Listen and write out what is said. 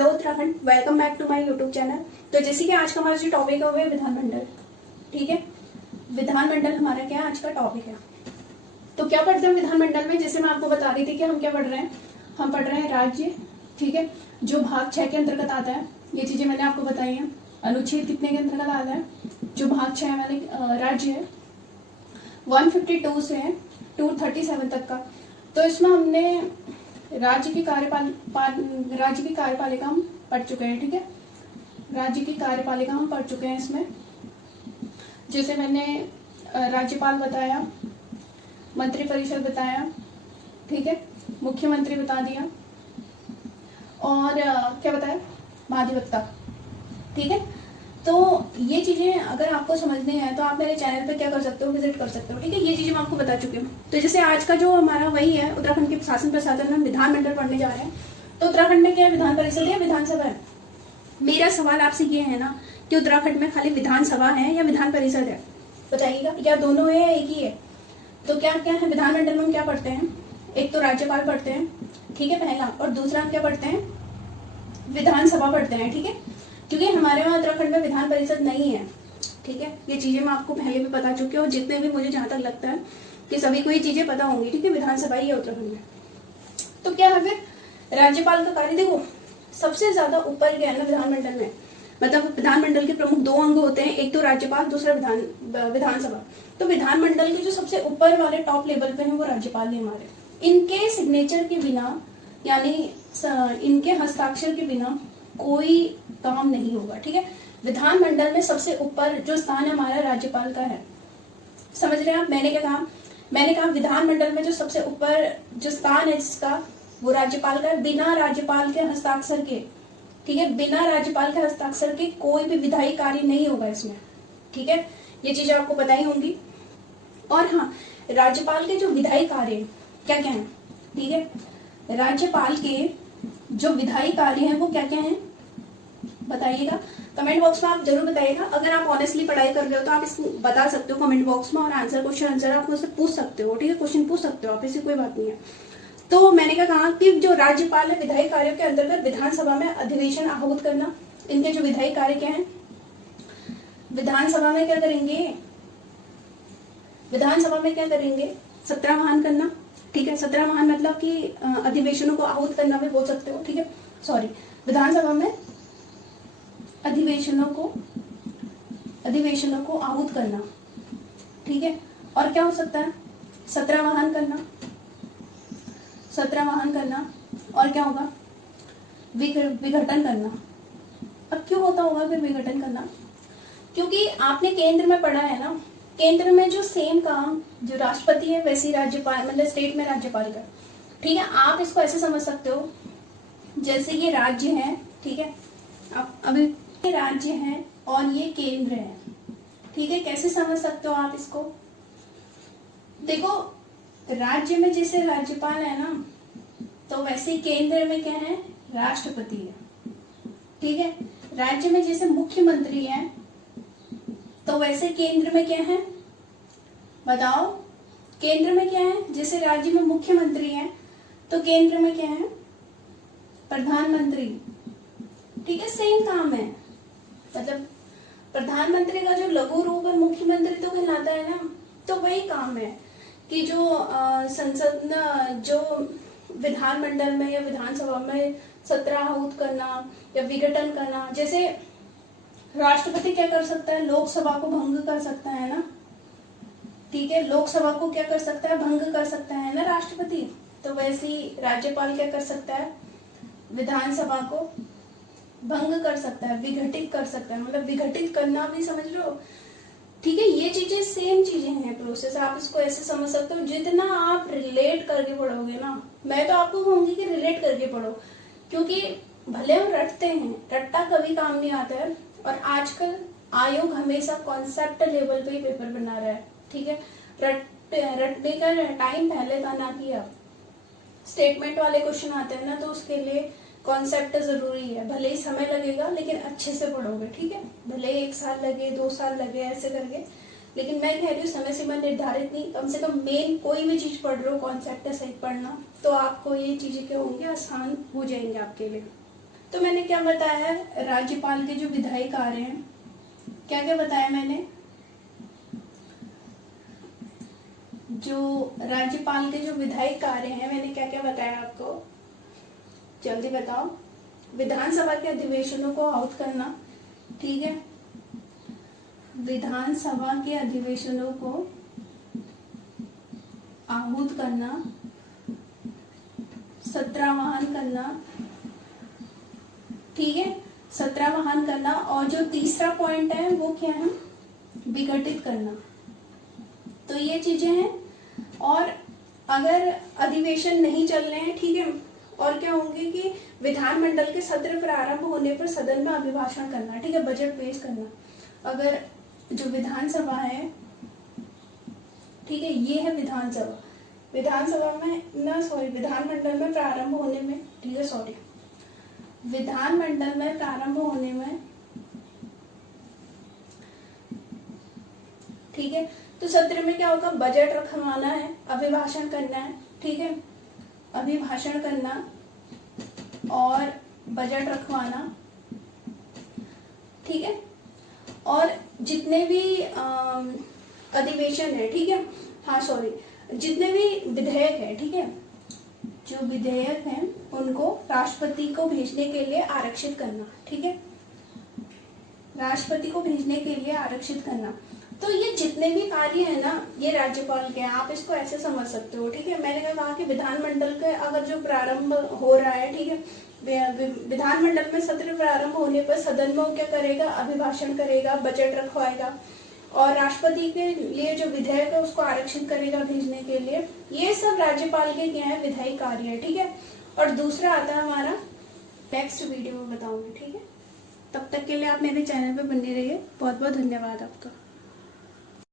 Hello Uttarakhand, welcome back to my YouTube channel. तो जैसे कि आज का हमारा जो टॉपिक है वो है विधानमंडल। ठीक है, विधानमंडल हमारा क्या आज का टॉपिक है। तो क्या पढ़ते हैं विधानमंडल में, जैसे मैं आपको बता रही थी कि हम क्या पढ़ रहे हैं। हम पढ़ रहे हैं राज्य। ठीक है, जो भाग 6 के अंतर्गत आता है, ये चीजें मैंने आपको बताई हैं। अनुच्छेद कितने के अंतर्गत आता है, जो भाग 6 वाले राज्य है 152 से 237 तक का। तो इसमें हमने राज्य की कार्यपालिका हम पढ़ चुके हैं। ठीक है, राज्य की कार्यपालिका हम पढ़ चुके हैं इसमें। जैसे मैंने राज्यपाल बताया, मंत्रिपरिषद बताया, ठीक है, मुख्यमंत्री बता दिया, और क्या बताया, महाधिवक्ता। ठीक है, तो ये चीजें अगर आपको समझनी है तो आप मेरे चैनल पे क्या कर सकते हो, विजिट कर सकते हो। ठीक है, ये चीजें मैं आपको बता चुकी हूँ। तो जैसे आज का जो हमारा वही है, उत्तराखंड के शासन प्रशासन में विधानमंडल पढ़ने जा रहे हैं। तो उत्तराखंड में क्या है, विधान परिषद या विधानसभा है। मेरा सवाल आपसे ये है ना कि उत्तराखंड में खाली विधानसभा है या विधान परिषद है, बताइएगा, या दोनों है या एक ही है। तो क्या क्या है विधानमंडल में, हम क्या पढ़ते हैं, एक तो राज्यपाल पढ़ते हैं, ठीक है, पहला, और दूसरा हम क्या पढ़ते हैं, विधानसभा पढ़ते हैं। ठीक है, क्योंकि हमारे वहाँ उत्तराखंड में विधान परिषद नहीं है। ठीक है, ये चीजें मैं आपको पहले भी बता चुकी हूँ, और जितने भी मुझे जहां तक लगता है कि सभी को ये चीजें पता होंगी। ठीक है, विधानसभा ही है उत्तराखंड में। तो क्या है फिर राज्यपाल का कार्य, देखो सबसे ज्यादा ऊपर गया ना विधानमंडल में, मतलब विधानमंडल के प्रमुख दो अंग होते हैं, एक तो राज्यपाल, दूसरा विधानसभा। तो विधानमंडल के जो सबसे ऊपर वाले टॉप लेवल पे हैं वो राज्यपाल है हमारे। इनके सिग्नेचर के बिना, यानी इनके हस्ताक्षर के बिना कोई काम नहीं होगा। ठीक है, विधानमंडल में सबसे ऊपर जो स्थान हमारा राज्यपाल का है। समझ रहे हैं आप, मैंने क्या कहा, मैंने कहा विधानमंडल में जो सबसे ऊपर जो स्थान है जिसका, वो राज्यपाल का है, बिना राज्यपाल के हस्ताक्षर के। ठीक है, बिना राज्यपाल के हस्ताक्षर के कोई भी विधायी कार्य नहीं होगा इसमें। ठीक है, ये चीजें आपको बताई होंगी। और हाँ, राज्यपाल के जो विधायी कार्य क्या क्या है, ठीक है, राज्यपाल के जो विधायी कार्य हैं वो क्या क्या हैं, बताइएगा कमेंट बॉक्स में, आप जरूर बताइएगा। अगर आप ऑनेस्टली पढ़ाई कर रहे हो तो आप इसको बता सकते हो कमेंट बॉक्स में, और क्वेश्चन आंसर आप मुझसे पूछ सकते हो। ठीक है, क्वेश्चन पूछ सकते हो आप, ऐसी कोई बात नहीं है। तो मैंने क्या कहा कि जो राज्यपाल है, विधायी कार्यों के अंतर्गत विधानसभा में अधिवेशन आहूत करना। इनके जो विधायी कार्य क्या है, विधानसभा में क्या करेंगे, विधानसभा में क्या करेंगे, सत्रावहन करना। ठीक है, सत्रावहन मतलब कि अधिवेशनों को आहूत करना भी बोल सकते हो। ठीक है, सॉरी, विधानसभा में अधिवेशनों को आहूत करना। ठीक है, और क्या हो सकता है, सत्रावहन करना, सत्रावहन करना, और क्या होगा, विघटन करना। अब क्यों होता होगा फिर विघटन करना, क्योंकि आपने केंद्र में पढ़ा है ना, केंद्र में जो सेम काम जो राष्ट्रपति है वैसे राज्यपाल, मतलब स्टेट में राज्यपाल का। ठीक है, आप इसको ऐसे समझ सकते हो जैसे ये राज्य है, ठीक है, आप अभी ये राज्य है और ये केंद्र है। ठीक है, कैसे समझ सकते हो आप इसको, देखो राज्य में जैसे राज्यपाल है ना, तो वैसे केंद्र में क्या है, राष्ट्रपति है। ठीक है, राज्य में जैसे मुख्यमंत्री है, तो वैसे केंद्र में क्या है, बताओ, केंद्र में क्या है, जैसे राज्य में मुख्यमंत्री है तो केंद्र में क्या है, प्रधानमंत्री। ठीक है, सेम काम है, मतलब प्रधानमंत्री का जो लघु रूप है मुख्यमंत्री तो कहलाता है ना। तो वही काम है कि जो संसद, जो विधानमंडल में या विधानसभा में सत्र आहूत करना या विघटन करना। जैसे राष्ट्रपति क्या कर सकता है, लोकसभा को भंग कर सकता है ना। ठीक है, लोकसभा को क्या कर सकता है, भंग कर सकता है ना राष्ट्रपति। तो वैसे ही राज्यपाल क्या कर सकता है, विधानसभा को भंग कर सकता है, विघटित कर सकता है, मतलब विघटित करना भी समझ रहे हो। ठीक है, ये चीजें सेम चीजें हैं, प्रोसेस आप इसको ऐसे समझ सकते हो। जितना आप रिलेट करके पढ़ोगे ना, मैं तो आपको कहूंगी कि रिलेट करके पढ़ो, क्योंकि भले हम रटते हैं, रट्टा कभी काम नहीं आता है। और आजकल आयोग हमेशा कॉन्सेप्ट लेवल पे ही पेपर बना रहा है। ठीक है, रटने का टाइम पहले था ना कि अब। स्टेटमेंट वाले क्वेश्चन आते हैं ना, तो उसके लिए कॉन्सेप्ट जरूरी है। भले ही समय लगेगा लेकिन अच्छे से पढ़ोगे। ठीक है, भले ही 1 साल लगे, 2 साल लगे, ऐसे करके, लेकिन मैं कह रही हूँ समय सीमा निर्धारित नहीं, कम से कम मेन कोई भी चीज पढ़ रहे हो कॉन्सेप्ट सही पढ़ना, तो आपको ये चीजें क्या होंगी, आसान हो जाएंगे आपके लिए। तो मैंने क्या बताया है, राज्यपाल के जो विधायी कार्य हैं, क्या क्या बताया मैंने, जो राज्यपाल के जो विधायी कार्य हैं मैंने क्या क्या बताया आपको, जल्दी बताओ। विधानसभा के अधिवेशनों को आहूत करना, ठीक है, विधानसभा के अधिवेशनों को आहूत करना, सत्रावहन करना, ठीक है, सत्रावहन करना, और जो तीसरा पॉइंट है वो क्या है, विघटित करना। तो ये चीजें हैं। और अगर अधिवेशन नहीं चल रहे हैं, ठीक है, और क्या होंगे कि विधानमंडल के सत्र प्रारंभ होने पर सदन में अभिभाषण करना, ठीक है, बजट पेश करना। अगर जो विधानसभा है, ठीक है, ये है विधानसभा, विधानसभा में ना सॉरी विधानमंडल में प्रारंभ होने में, ठीक है, सॉरी विधानमंडल में प्रारंभ होने में, ठीक है, तो सत्र में क्या होगा, बजट रखवाना है, अभिभाषण करना है, ठीक है, अभिभाषण करना और बजट रखवाना, ठीक है, और जितने भी अधिवेशन है, ठीक है, हाँ सॉरी जितने भी विधेयक है, ठीक है, जो विधेयक हैं उनको राष्ट्रपति को भेजने के लिए आरक्षित करना, ठीक है, राष्ट्रपति को भेजने के लिए आरक्षित करना। तो ये जितने भी कार्य है ना, ये राज्यपाल के हैं, आप इसको ऐसे समझ सकते हो, ठीक है। मैंने कहा कि विधानमंडल के अगर जो प्रारंभ हो रहा है, ठीक है, विधानमंडल में सत्र प्रारंभ होने पर सदन में वो क्या करेगा, अभिभाषण करेगा, बजट रखवाएगा और राष्ट्रपति के लिए जो विधेयक है उसको आरक्षित करेगा भेजने के लिए। ये सब राज्यपाल के क्या है, विधायी कार्य है, ठीक है। और दूसरा आता है हमारा, नेक्स्ट वीडियो में बताऊंगी, ठीक है। तब तक के लिए आप मेरे चैनल पे बने रहिए। बहुत बहुत धन्यवाद आपका।